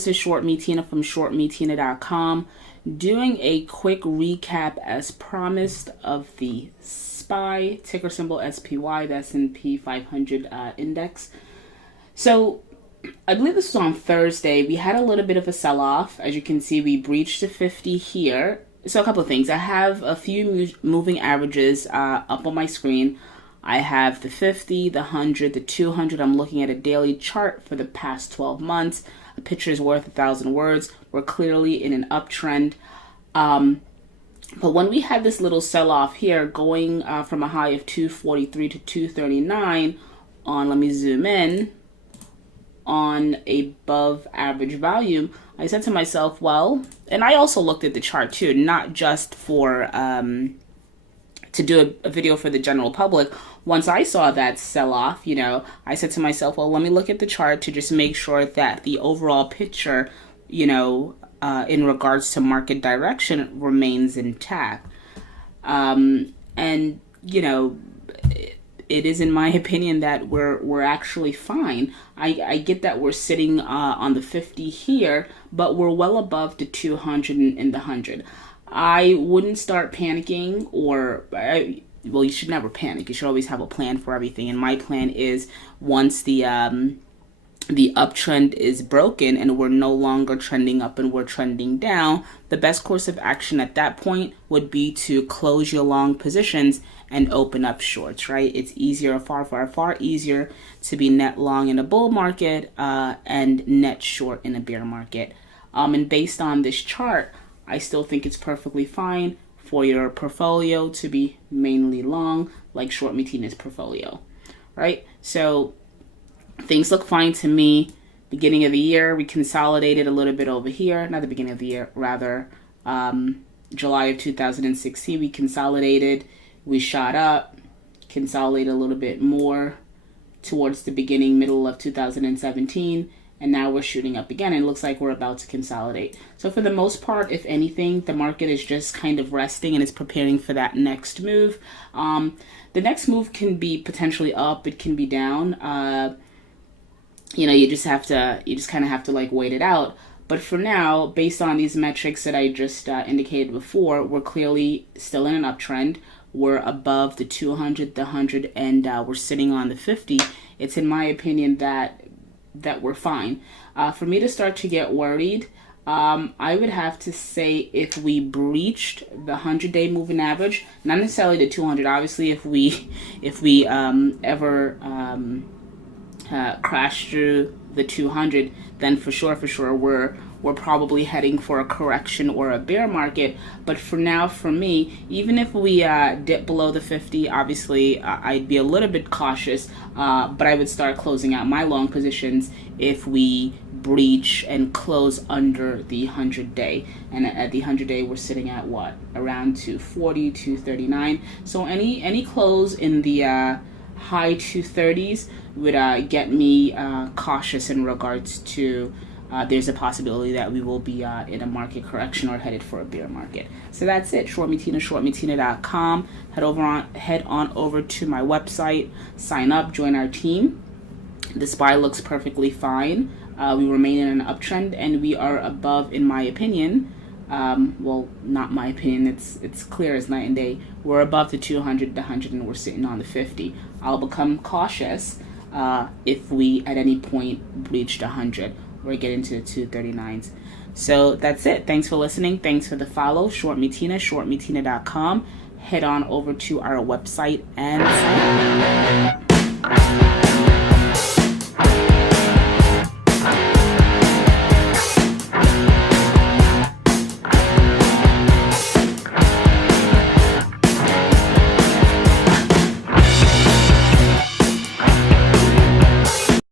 this is Short Me Tina from shortmetina.com, doing a quick recap as promised of the SPY, ticker symbol SPY, the S&P 500 index. So I believe this was on Thursday. We had a little bit of a sell-off. As you can see, we breached the 50 here. So a couple of things. I have a few moving averages up on my screen. I have the 50, the 100, the 200. I'm looking at a daily chart for the past 12 months. A picture is worth 1,000 words. We're clearly in an uptrend. But when we had this little sell-off here going from a high of 243 to 239 on, let me zoom in, on above average volume, I said to myself, well, and I also looked at the chart too, not just for to do a video for the general public. Once I saw that sell-off, I said to myself, well, let me look at the chart to just make sure that the overall picture, in regards to market direction remains intact. It is in my opinion that we're actually fine. I get that we're sitting on the 50 here, but we're well above the 200 and the 100. I wouldn't start panicking, well, you should never panic. You should always have a plan for everything. And my plan is, once the uptrend is broken and we're no longer trending up and we're trending down, the best course of action at that point would be to close your long positions and open up shorts, right? It's easier, far easier to be net long in a bull market and net short in a bear market. And based on this chart, I still think it's perfectly fine for your portfolio to be mainly long, like Short Me Tina's portfolio, right? So things look fine to me. Beginning of the year, we consolidated a little bit over here. Not the beginning of the year, rather July of 2016, we consolidated. We shot up, consolidated a little bit more towards the middle of 2017. And now we're shooting up again, and it looks like we're about to consolidate. So for the most part, if anything, the market is just kind of resting and is preparing for that next move. The next move can be potentially up, it can be down. You just kind of have to like wait it out. But for now, based on these metrics that I just indicated before, we're clearly still in an uptrend. We're above the 200, the 100, and we're sitting on the 50. It's in my opinion that we're fine. For me to start to get worried, I would have to say if we breached the 100-day moving average, not necessarily the 200. Obviously, if we ever crash through the 200, then for sure we're probably heading for a correction or a bear market. But for now, for me, even if we dip below the 50, obviously I'd be a little bit cautious, but I would start closing out my long positions if we breach and close under the 100-day. And at the 100-day, we're sitting at what? Around 240, 239. So any close in the high 230s would get me cautious in regards to there's a possibility that we will be in a market correction or headed for a bear market. So that's it. Short Me Tina, shortmetina.com. Head on over to my website, sign up, join our team. The SPY looks perfectly fine. We remain in an uptrend, and we are above, in my opinion, well, not my opinion, it's clear as night and day. We're above the 200, the 100, and we're sitting on the 50. I'll become cautious if we at any point breach the 100 or get into the 239s. So that's it. Thanks for listening. Thanks for the follow. Short Me Tina, shortmetina.com. Head on over to our website and sign up.